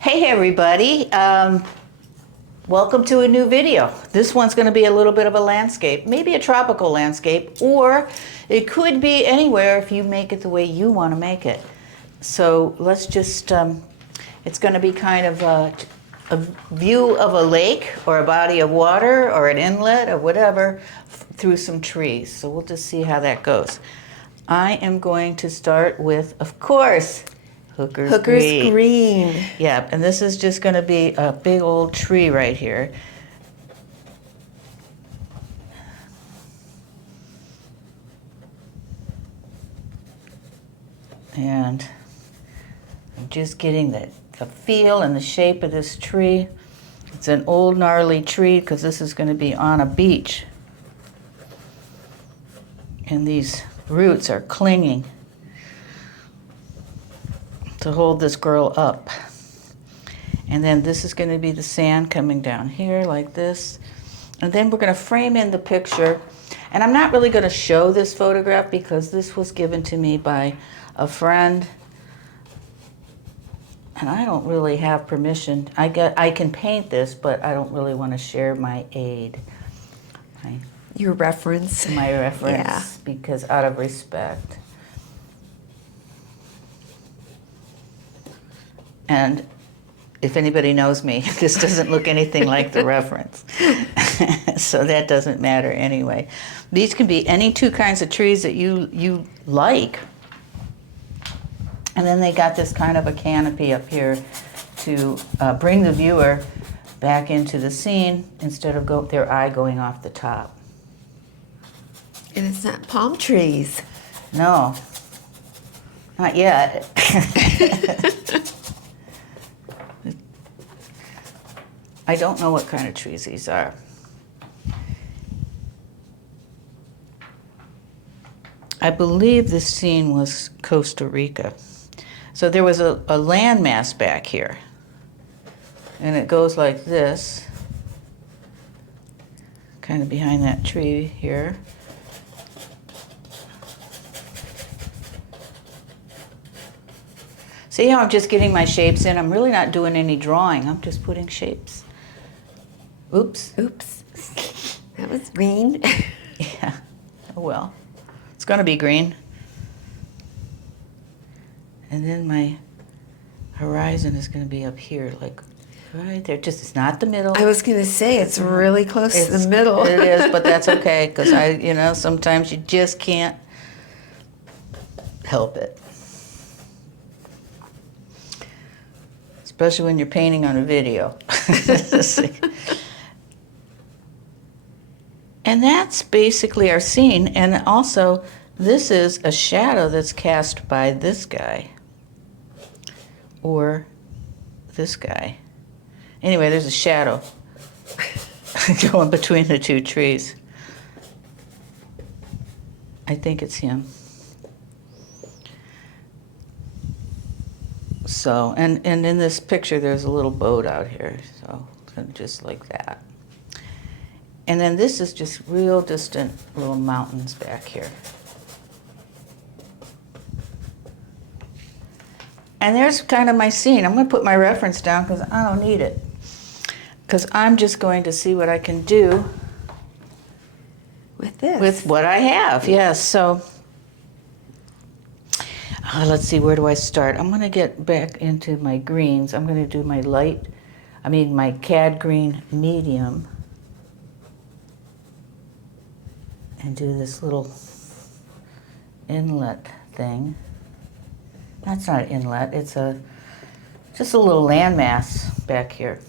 Hey everybody, welcome to a new video. This one's going to be a little bit of a landscape, maybe a tropical landscape, or it could be anywhere if you make it the way you want to make it. So let's just, it's going to be kind of a view of a lake or a body of water or an inlet or whatever through some trees. So we'll just see how that goes. I am going to start with, of course, Hookers Green. Yeah, and this is just going to be a big old tree right here. And I'm just getting the feel and the shape of this tree. It's an old gnarly tree because this is going to be on a beach. And these roots are clinging to hold this girl up. And then this is going to be the sand coming down here like this. And then we're going to frame in the picture. And I'm not really going to show this photograph because this was given to me by a friend. And I don't really have permission. I can paint this, but I don't really want to share my aid. Your reference. My reference, Yeah. because out of respect. And if anybody knows me, this doesn't look anything like the reference. So that doesn't matter anyway. These can be any two kinds of trees that you like. And then they got this kind of a canopy up here to bring the viewer back into the scene instead of their eye going off the top. And it's not palm trees. No, not yet. I don't know what kind of trees these are. I believe this scene was Costa Rica. So there was a landmass back here. And it goes like this, kind of behind that tree here. See how I'm just getting my shapes in? I'm really not doing any drawing. I'm just putting shapes. Oops. Oops. That was green. Yeah. Oh well. It's going to be green. And then my horizon is going to be up here, like right there. Just, it's not the middle. I was going to say, it's really close to the middle. It is, but that's okay, because sometimes you just can't help it. Especially when you're painting on a video. And that's basically our scene. And also, this is a shadow that's cast by this guy. Or this guy. Anyway, there's a shadow going between the two trees. I think it's him. So, and in this picture, there's a little boat out here, so just like that. And then this is just real distant little mountains back here. And there's kind of my scene. I'm going to put my reference down because I don't need it. Because I'm just going to see what I can do With this. with what I have. Yes, so let's see, where do I start? I'm going to get back into my greens. I'm going to do my cad green medium. And do this little inlet thing. That's not an inlet, it's just a little landmass back here.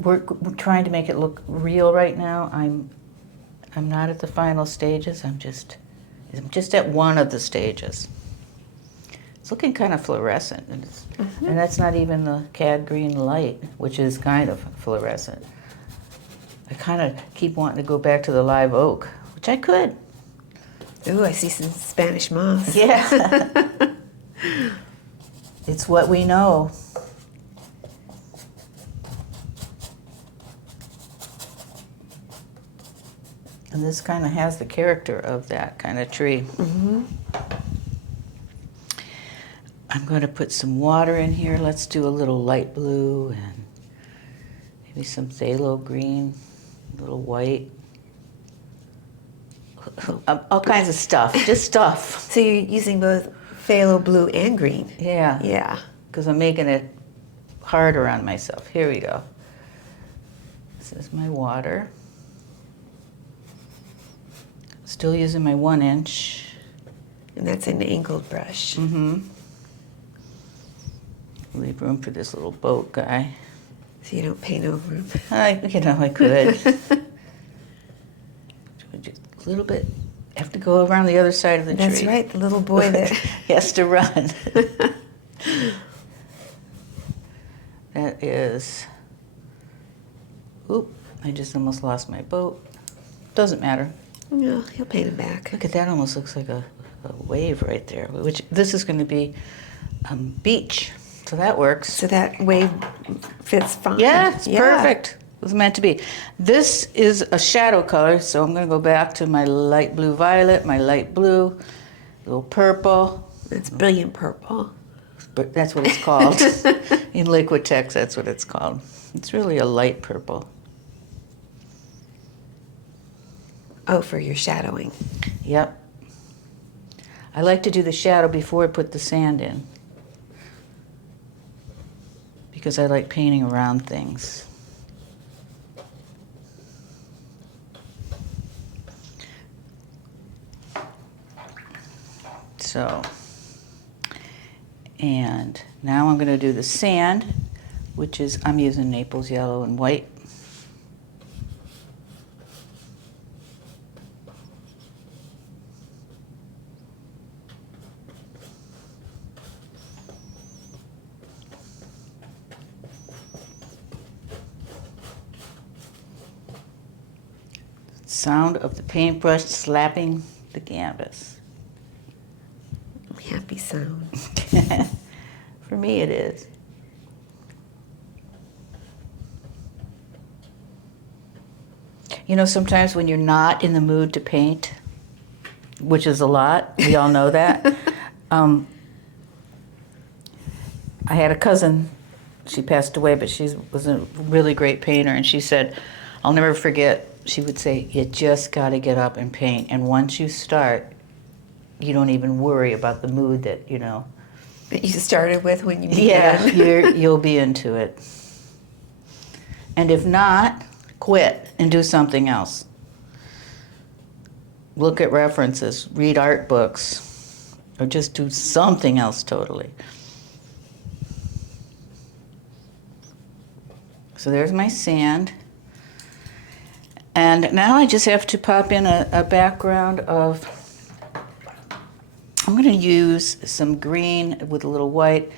We're trying to make it look real right now. I'm not at the final stages. I'm just at one of the stages. It's looking kind of fluorescent, and that's not even the cad green light, which is kind of fluorescent. I kind of keep wanting to go back to the live oak, which I could. Ooh, I see some Spanish moss. Yeah. It's what we know. And this kind of has the character of that kind of tree. Mm-hmm. I'm going to put some water in here. Let's do a little light blue and maybe some phthalo green, a little white. All kinds of stuff, just stuff. So you're using both phthalo blue and green. Yeah. Yeah. Because I'm making it harder on myself. Here we go. This is my water. Still using my 1 inch. And that's an angled brush. Mm-hmm. Leave room for this little boat guy. So you don't paint over him. I could. Just a little bit. Have to go around the other side of the tree. That's right, the little boy that he has to run. That is. Oop! I just almost lost my boat. Doesn't matter. No, he'll paint it back. Look at that! Almost looks like a wave right there. Which this is going to be beach, so that works. So that wave fits fine. Yeah, it's perfect. It was meant to be. This is a shadow color, so I'm going to go back to my light blue violet, my light blue, little purple. It's brilliant purple. But that's what it's called. In Liquitex, that's what it's called. It's really a light purple. Oh, for your shadowing. Yep. I like to do the shadow before I put the sand in, because I like painting around things. So, and now I'm going to do the sand, which is, I'm using Naples yellow and white. Sound of the paintbrush slapping the canvas. Happy sound. For me it is. You know, sometimes when you're not in the mood to paint, which is a lot, we all know that. I had a cousin, she passed away, but she was a really great painter, and she said, I'll never forget, she would say, you just got to get up and paint, and once you start, you don't even worry about the mood that, you know. That you started with when you began. Yeah, you'll be into it. And if not, quit and do something else. Look at references, read art books, or just do something else totally. So there's my sand. And now I just have to pop in a background of, I'm going to use some green with a little white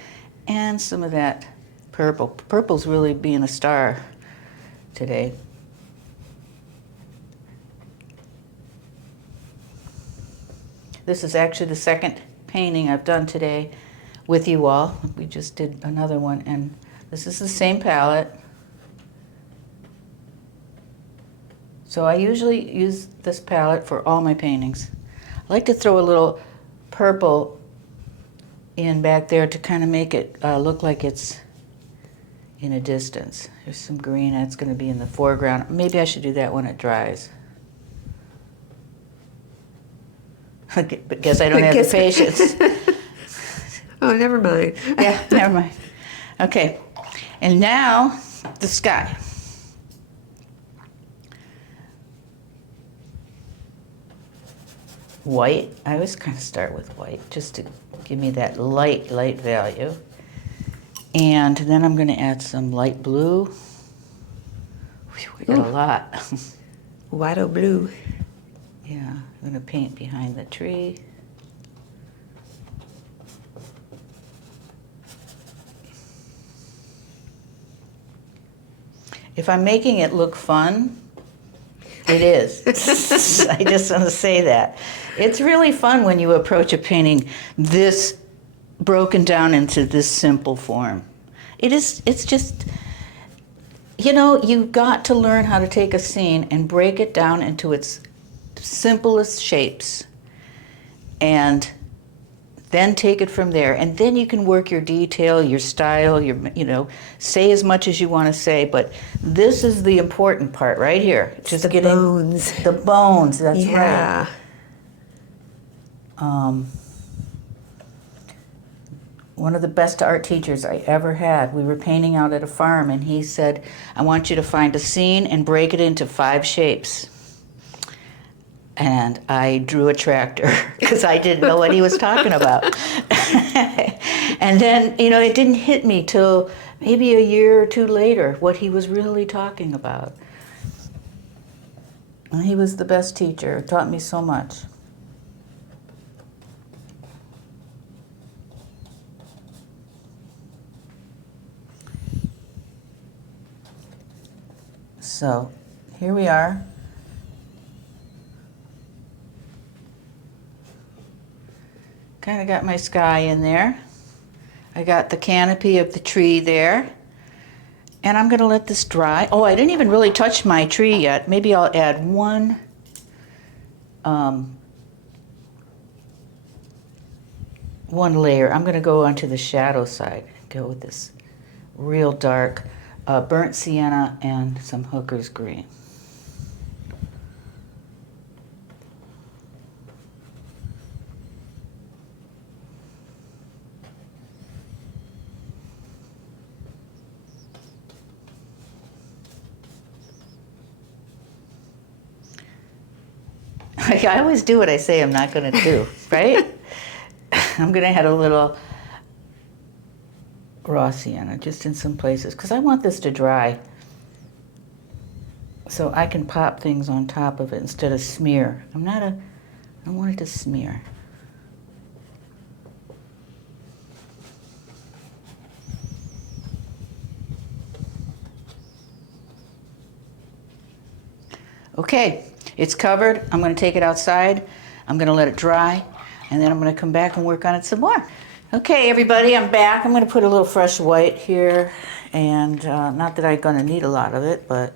and some of that purple. Purple's really being a star today. This is actually the second painting I've done today with you all. We just did another one, and this is the same palette. So I usually use this palette for all my paintings. I like to throw a little purple in back there to kind of make it look like it's in a distance. There's some green that's going to be in the foreground. Maybe I should do that when it dries. But guess I don't have the patience. Oh, never mind. Yeah, never mind. Okay, and now the sky. White, I always kind of start with white just to give me that light value. And then I'm going to add some light blue. Whew, we got a lot. White blue. Yeah, I'm going to paint behind the tree. If I'm making it look fun, it is. I just want to say that. It's really fun when you approach a painting this broken down into this simple form. It's just, you know, you've got to learn how to take a scene and break it down into its simplest shapes. And Then take it from there, and then you can work your detail, your style, your, say as much as you want to say, but this is the important part right here. Just the getting bones. the bones, that's Yeah. right. One of the best art teachers I ever had, we were painting out at a farm, and he said, I want you to find a scene and break it into 5 shapes. And I drew a tractor because I didn't know what he was talking about. And then, it didn't hit me till maybe a year or 2 later what he was really talking about. And he was the best teacher, taught me so much. So here we are. Kind of got my sky in there. I got the canopy of the tree there. And I'm going to let this dry. Oh, I didn't even really touch my tree yet. Maybe I'll add one layer. I'm going to go onto the shadow side. Go with this real dark burnt sienna and some Hookers Green. I always do what I say I'm not going to do, right? I'm going to add a little raw sienna just in some places because I want this to dry so I can pop things on top of it instead of smear. I don't want it to smear. Okay, it's covered. I'm going to take it outside. I'm going to let it dry, and then I'm going to come back and work on it some more. Okay, everybody, I'm back. I'm going to put a little fresh white here, and not that I'm going to need a lot of it, but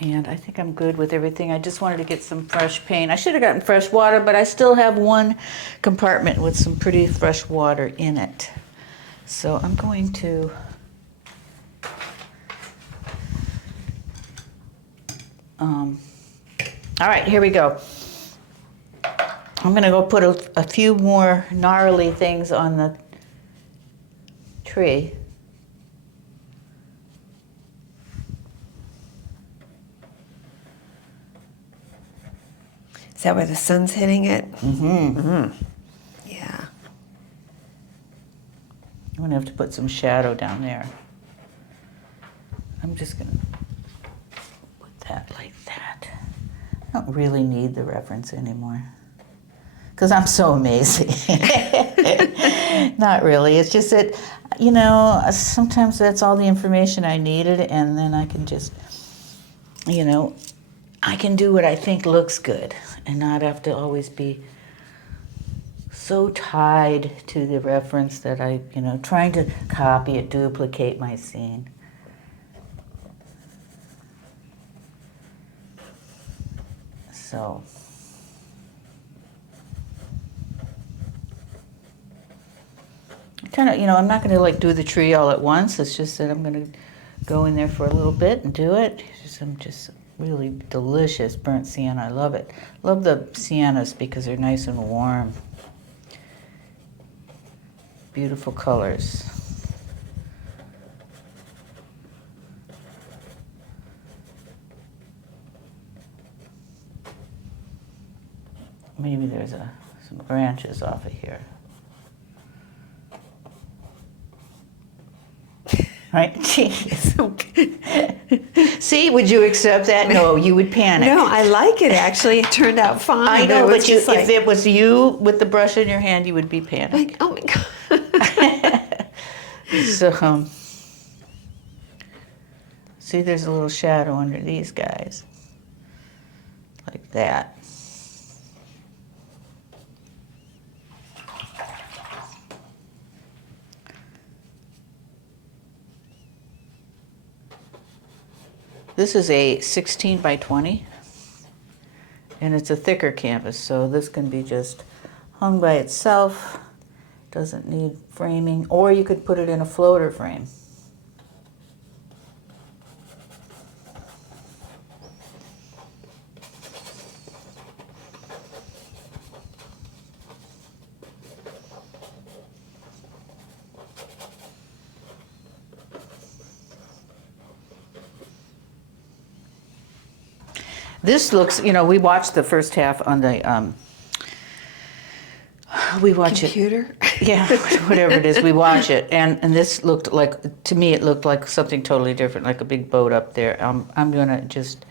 and I think I'm good with everything. I just wanted to get some fresh paint. I should have gotten fresh water, but I still have one compartment with some pretty fresh water in it. So I'm going to all right, here we go. I'm going to go put a few more gnarly things on the tree. Is that where the sun's hitting it? Mm-hmm. Mm-hmm. Yeah. I'm going to have to put some shadow down there. I'm just going to put that like that. I don't really need the reference anymore because I'm so amazing. Not really. It's just that, sometimes that's all the information I needed, and then I can just, I can do what I think looks good and not have to always be so tied to the reference that I, trying to copy it, duplicate my scene. So, kind of, I'm not going to do the tree all at once. It's just that I'm going to go in there for a little bit and do it. Some just really delicious burnt sienna. I love it. Love the siennas because they're nice and warm. Beautiful colors. Maybe there's some branches off of here. Right? See, would you accept that? No, you would panic. No, I like it actually. It turned out fine. I know, but if it was you with the brush in your hand, you would be panicking. oh my God. So, see, there's a little shadow under these guys. Like that. This is a 16 by 20, And it's a thicker canvas, so this can be just hung by itself. Doesn't need framing, or you could put it in a floater frame. This looks, you know, we watched the first half on the, we watch Computer? it. Yeah, whatever it is, we watch it. And this looked like, to me, it looked like something totally different, like a big boat up there. I'm going to just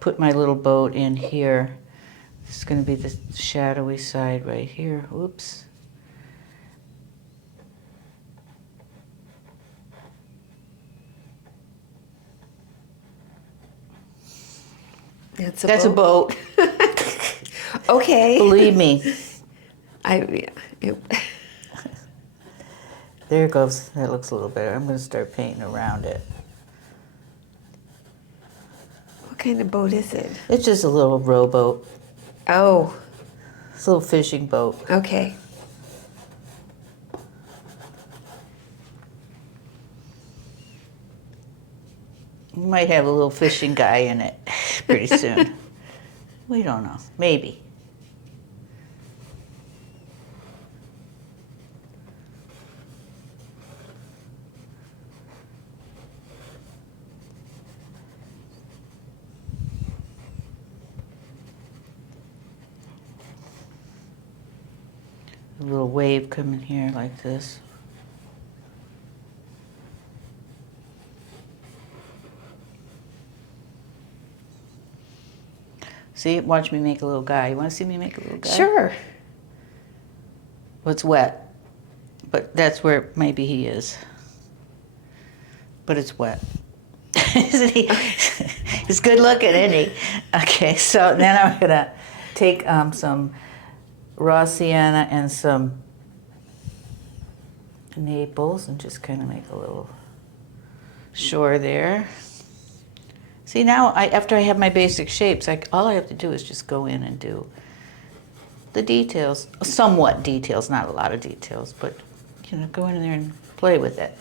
put my little boat in here. This is going to be the shadowy side right here. Oops. That's a boat. Okay. Believe me. It, There it goes. That looks a little better. I'm going to start painting around it. what kind of boat is it? It's just a little rowboat. Oh, It's a little fishing boat. okay. You might have a little fishing guy in it pretty soon. We don't know. Maybe. A little wave coming here like this. See, watch me make a little guy. You want to see me make a little guy? Sure. Well, it's wet, but that's where maybe he is. But it's wet. Isn't he? He's good looking, isn't he? Okay, so then I'm gonna take some raw sienna and some naples and just kind of make a little shore there. See, now after I have my basic shapes, all I have to do is just go in and do the details, somewhat details, not a lot of details, but you know, go in there and play with it.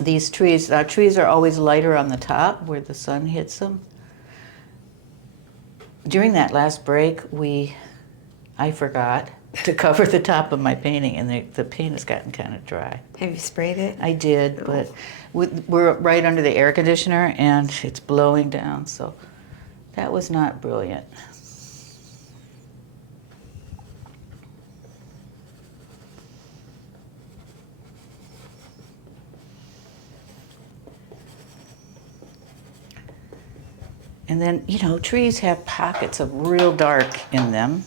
These trees, our trees are always lighter on the top where the sun hits them. During that last break, I forgot to cover the top of my painting, and the paint has gotten kind of dry. Have you sprayed it? I did, Oh. but we're right under the air conditioner, and it's blowing down, so that was not brilliant. And then, you know, trees have pockets of real dark in them.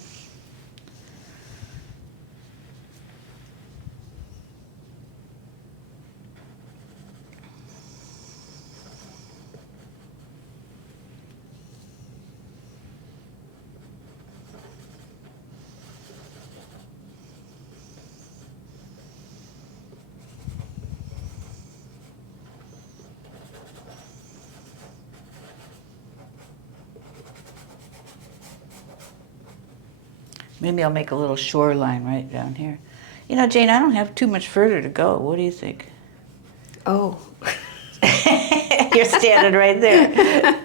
Maybe I'll make a little shoreline right down here. You know, Jane, I don't have too much further to go. What do you think? Oh. You're standing right there.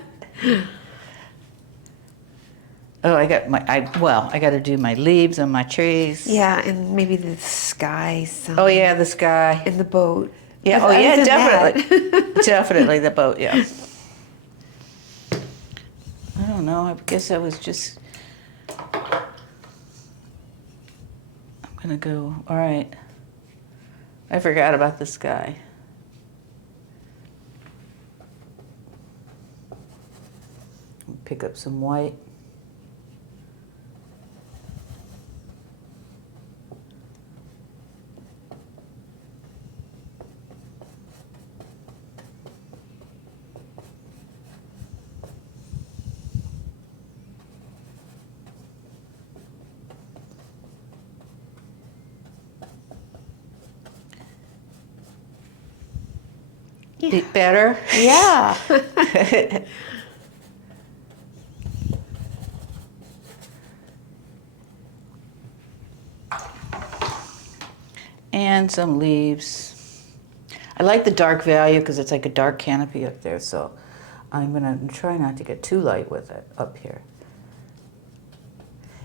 Oh, I got to do my leaves on my trees. Yeah, and maybe the sky. Oh yeah, the sky. And the boat. Yeah. Other Oh yeah, than definitely. Definitely the boat. Yeah. I don't know. I guess I was just. I'm gonna go. All right. I forgot about the sky. Pick up some white. Yeah. Better? Yeah. and some leaves. I like the dark value because it's like a dark canopy up there, so I'm gonna try not to get too light with it up here.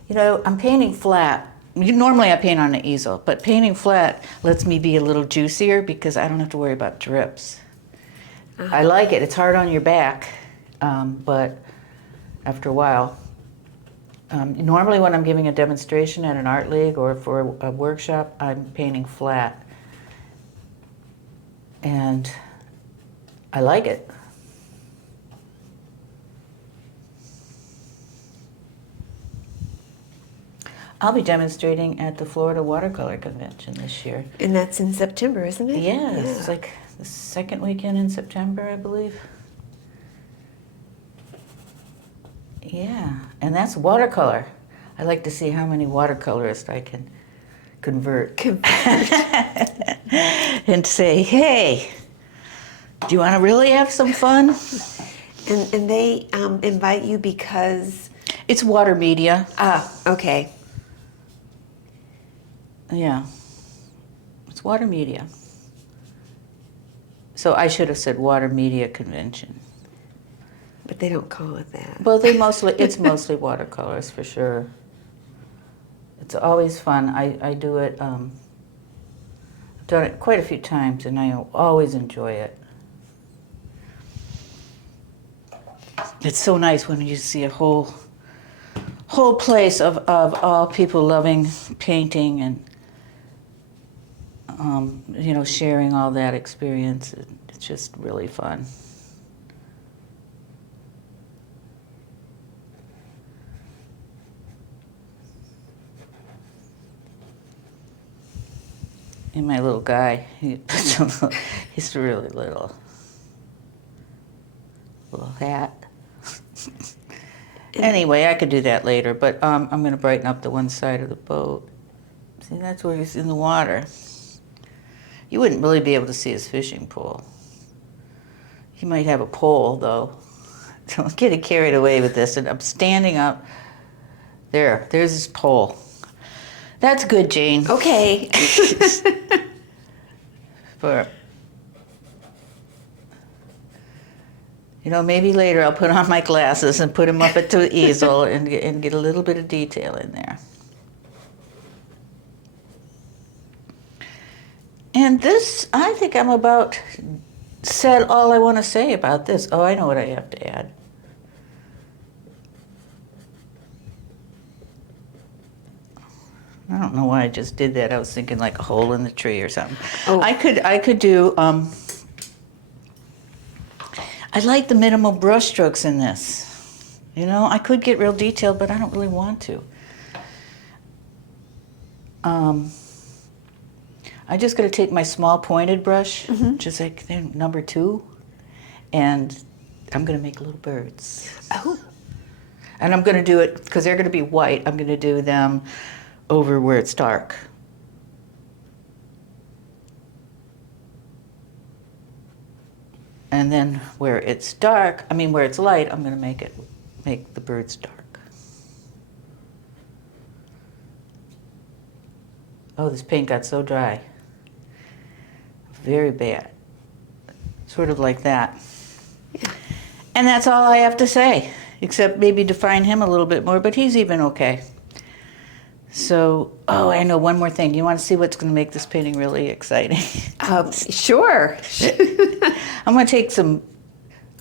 You know, I'm painting flat. Normally I paint on an easel, but painting flat lets me be a little juicier because I don't have to worry about drips. I like it. It's hard on your back, but after a while, normally when I'm giving a demonstration at an art league or for a workshop, I'm painting flat. And I like it. I'll be demonstrating at the Florida Watercolor Convention this year. And that's in September, isn't it? Yeah, it's like the second weekend in September, I believe. Yeah, and that's watercolor. I like to see how many watercolorists I can convert. And say, hey, do you want to really have some fun? And they invite you because... It's water media. Ah, okay. Yeah, it's water media. So I should have said water media convention. But they don't call it that. Well, it's mostly watercolors for sure. It's always fun. I do it, I've done it quite a few times and I always enjoy it. It's so nice when you see a whole place of all people loving painting and you know, sharing all that experience. It's just really fun. And my little guy, he's really little hat. Anyway, I could do that later, but I'm going to brighten up the one side of the boat. See, that's where he's in the water. You wouldn't really be able to see his fishing pole. He might have a pole, though. Don't get carried away with this. And I'm standing up. There's his pole. That's good, Jane. Okay. For, you know, maybe later I'll put on my glasses and put him up at the easel and get a little bit of detail in there. And this, I think I'm about said all I want to say about this. Oh, I know what I have to add. I don't know why I just did that. I was thinking like a hole in the tree or something. Oh. I could do, I like the minimal brush strokes in this. You know, I could get real detailed, but I don't really want to. I'm just going to take my small pointed brush, just like number 2, and I'm going to make little birds. Oh. And I'm going to do it, because they're going to be white, I'm going to do them over where it's dark. And then where it's dark, where it's light, I'm going to make the birds dark. Oh, this paint got so dry. Very bad. Sort of like that. Yeah. And that's all I have to say, except maybe define him a little bit more, but he's even okay. So, oh, I know one more thing. You want to see what's going to make this painting really exciting? Sure. I'm going to take some,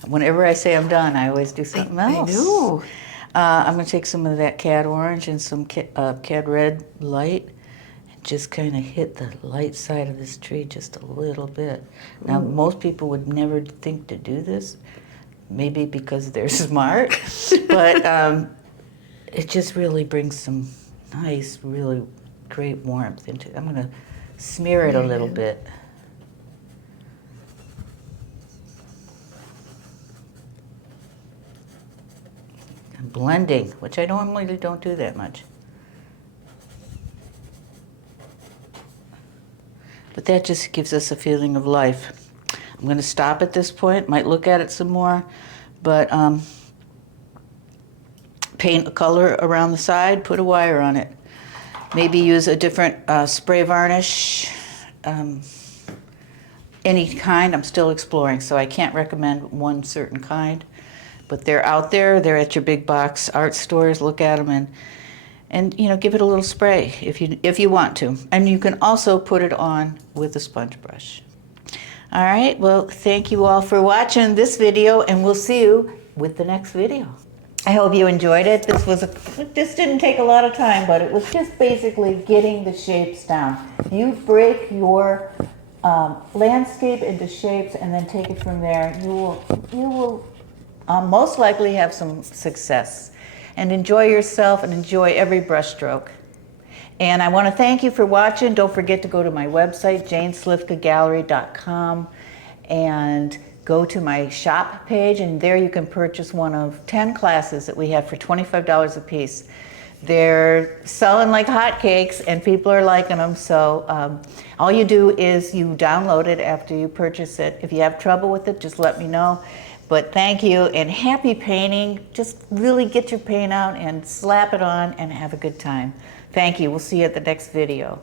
whenever I say I'm done, I always do something else. I know. I'm going to take some of that cad orange and some cad red light and just kind of hit the light side of this tree just a little bit. Now, most people would never think to do this, maybe because they're smart, but it just really brings some nice, really great warmth into it. I'm going to smear it a little bit. And blending, which I normally don't do that much. But that just gives us a feeling of life. I'm going to stop at this point, might look at it some more, but paint a color around the side, put a wire on it. Maybe use a different spray varnish. any kind. I'm still exploring, so I can't recommend one certain kind. But they're out there. They're at your big box art stores. Look at them and you know, give it a little spray if you want to. And you can also put it on with a sponge brush. All right. Well, thank you all for watching this video, and we'll see you with the next video. I hope you enjoyed it. This didn't take a lot of time, but it was just basically getting the shapes down. You break your landscape into shapes and then take it from there. You will most likely have some success. And enjoy yourself and enjoy every brush stroke. And I want to thank you for watching. Don't forget to go to my website, janeslifkagallery.com, and go to my shop page, and there you can purchase one of 10 classes that we have for $25 a piece. They're selling like hotcakes and people are liking them, so all you do is you download it after you purchase it. If you have trouble with it, just let me know. But thank you and happy painting. Just really get your paint out and slap it on and have a good time. Thank you. We'll see you at the next video.